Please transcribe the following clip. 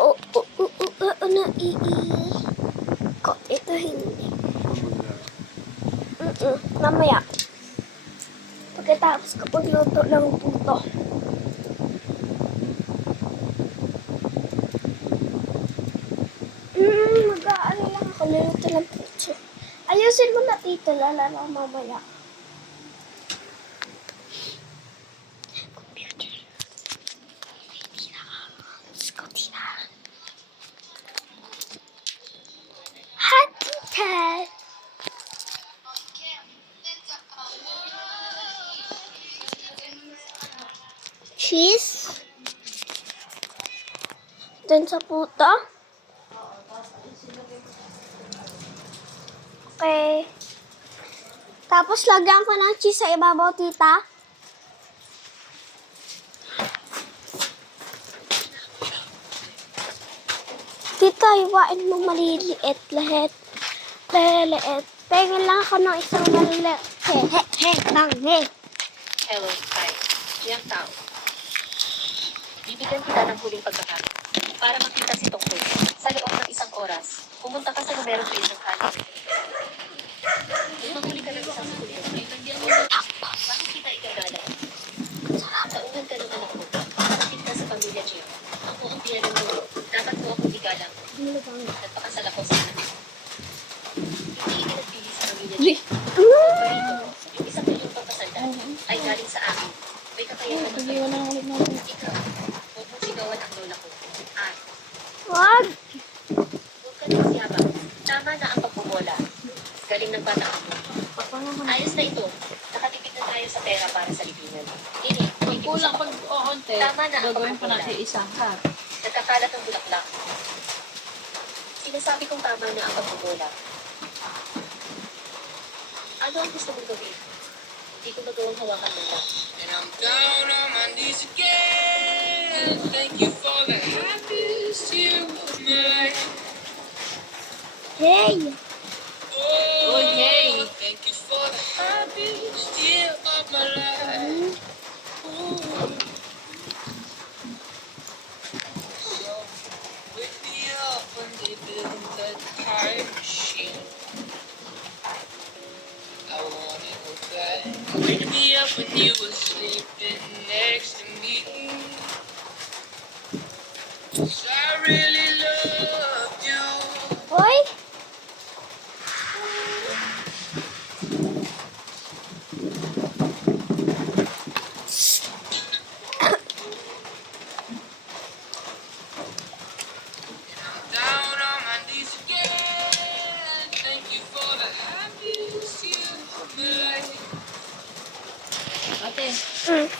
Oh, oh, oh, oh, oh, ano, i, i. Ko, ito hindi. Mm-mm, mamaya. Pagkatapos kapag luto ng puto. Hmm, mag-aano lang ako. Luluto ng puto. Ayusin mo na tito, lalala mamaya. Cheese. Dun sa puto. Okay. Tapos lagyan ko ng cheese sa ibabaw, tita. Tita, iwain mo maliliit lahat. Maliliit. Pengin lang ako ng isang maliliit. He, he, he, lang, he. Hello, hi. Siyang tao. Bibigyan kita ng huling pagkakataon para makita si Tungkol. Sa loob ng isang oras, pumunta ka sa numero 3 ng kanto. Kung mahuli ka ng isang studio, bakit kita igagala? Taunan ka ng anak mo. Parating ka sa pamilya Jim. Ako ang biyan ng mundo. Dapat mo akong igalang. Nagpakasal ako sa anak. Hindi itinagpili sa pamilya Jim. Marito, yung isang milyong ay galing sa akin. May kakayahan ng ikaw. Huwag mo sigawan ang lola ko. At Wag. huwag ka nang siyabang. Tama na ang pagbubola. Galing ng bata ako. Ayos na ito. Nakatipid na tayo sa pera para sa libingan. Ini, kulang pag oonte, Tama na ang gagawin pa pagkukulang. natin isa, ha? Nagkakalat ang bulaklak. Sinasabi kong tama na ang pagbubola. Ano ang gusto mong gawin? Hindi ko magawang hawakan mo lang. And I'm down on my knees again. Thank you Hey. Oh, Oh, yay. Thank you for the happiest year of my life. Ooh. So, wake me up when they build that time machine. I wanna go back. Wake me up when you were sleeping next to me. 'Cause I really love Mm.